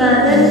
इबादत